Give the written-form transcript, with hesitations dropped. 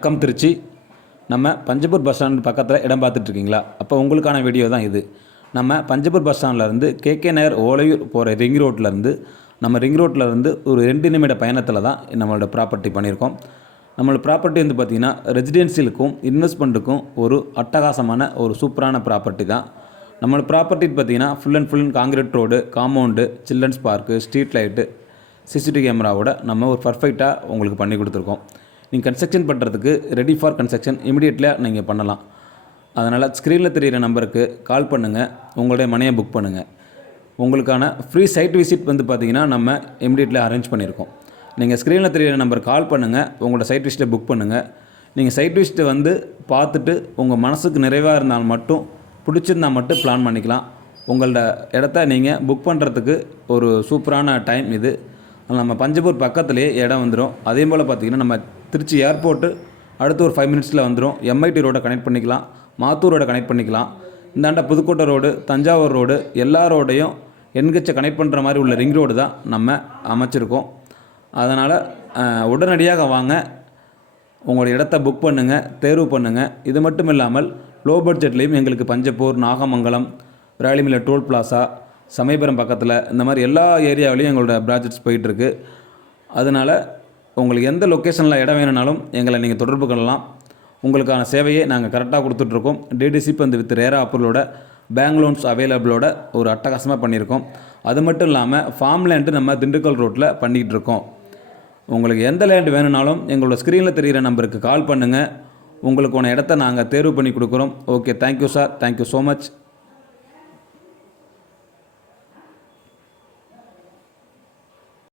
வணக்கம் திருச்சி. நம்ம Panjappur bus stand பக்கத்தில் இடம் பார்த்துட்ருக்கீங்களா? அப்போ உங்களுக்கான வீடியோ தான் இது. நம்ம பஞ்சப்பூர் பஸ் ஸ்டாண்ட்லேருந்து கேகே நகர் ஓலையூர் போகிற ரிங் ரோட்லேருந்து ரிங் ரோட்லேருந்து ஒரு 2 நிமிட பயணத்தில் தான் நம்மளோட ப்ராப்பர்ட்டி பண்ணியிருக்கோம். நம்மளோட ப்ராப்பர்ட்டி வந்து பார்த்திங்கன்னா ரெசிடென்சியலுக்கும் இன்வெஸ்ட்மெண்ட்டுக்கும் ஒரு அட்டகாசமான ஒரு சூப்பரான ப்ராப்பர்ட்டி தான். நம்மளோட ப்ராப்பர்ட்டி பார்த்திங்கன்னா full and concrete road, compound, children's park, street light, CCTV கேமராவோட நம்ம ஒரு பர்ஃபெக்டாக உங்களுக்கு பண்ணி கொடுத்துருக்கோம். நீங்கள் கன்ஸ்ட்ரக்ஷன் பண்ணுறதுக்கு ரெடி ஃபார் கன்ஸ்ட்ரக்ஷன் இமிடியேட்லியாக நீங்கள் பண்ணலாம். அதனால் ஸ்க்ரீனில் தெரிகிற நம்பருக்கு கால் பண்ணுங்கள், உங்களுடைய மனையை புக் பண்ணுங்கள். உங்களுக்கான ஃப்ரீ சைட் விசிட் வந்து பார்த்திங்கன்னா நம்ம இமிடியேட்லியாக அரேஞ்ச் பண்ணியிருக்கோம். நீங்கள் ஸ்க்ரீனில் தெரிகிற நம்பர் கால் பண்ணுங்கள், உங்களோட சைட் விசிட்டை புக் பண்ணுங்கள். நீங்கள் சைட் விசிட்டை வந்து பார்த்துட்டு உங்கள் மனசுக்கு நிறைவாக இருந்தால் மட்டும், பிடிச்சிருந்தால் மட்டும் பிளான் பண்ணிக்கலாம். உங்களோட இடத்த நீங்கள் புக் பண்ணுறதுக்கு ஒரு சூப்பரான டைம் இது. நம்ம பஞ்சப்பூர் பக்கத்துலேயே இடம் வந்துடும். அதே போல் பார்த்திங்கன்னா நம்ம திருச்சி ஏர்போர்ட்டு அடுத்து ஒரு 5 மினிட்ஸில் வந்துடும். எம்ஐடி ரோடை கனெக்ட் பண்ணிக்கலாம், மாத்தூர் ரோடை கனெக்ட் பண்ணிக்கலாம். இந்தாண்ட புதுக்கோட்டை ரோடு, தஞ்சாவூர் ரோடு, எல்லா ரோடையும் என்கச்சை கனெக்ட் பண்ணுற மாதிரி உள்ள ரிங் ரோடு தான் நம்ம அமைச்சிருக்கோம். அதனால் உடனடியாக வாங்க, உங்களுடைய இடத்த புக் பண்ணுங்கள், தேர்வு பண்ணுங்கள். இது மட்டும் இல்லாமல் லோ பட்ஜெட்லேயும் எங்களுக்கு பஞ்சப்பூர், நாகமங்கலம், விராலிமலை டோல் பிளாசா, சமயபுரம் பக்கத்தில் இந்த மாதிரி எல்லா ஏரியாவிலையும் எங்களோட ப்ராஜெக்ட்ஸ் போயிட்டுருக்கு. அதனால் உங்களுக்கு எந்த லொக்கேஷனில் இடம் வேணுனாலும் எங்களை நீங்கள் தொடர்பு கொள்ளலாம். உங்களுக்கான சேவையை நாங்கள் கரெக்டாக கொடுத்துட்ருக்கோம். டிடிசி வந்து வித் ரேரா அப்ரூவலோட பேங்க் லோன்ஸ் அவைலபிளோட ஒரு அட்டகாசமாக பண்ணியிருக்கோம். அது மட்டும் இல்லாமல் ஃபார்ம் லேண்டு நம்ம திண்டுக்கல் ரோட்டில் பண்ணிகிட்டு இருக்கோம். உங்களுக்கு எந்த லேண்டு வேணுனாலும் எங்களோட ஸ்க்ரீனில் தெரிகிற நம்பருக்கு கால் பண்ணுங்கள். உங்களுக்கான இடத்த நாங்கள் தேர்வு பண்ணி கொடுக்குறோம். Okay, thank you sir, thank you so much.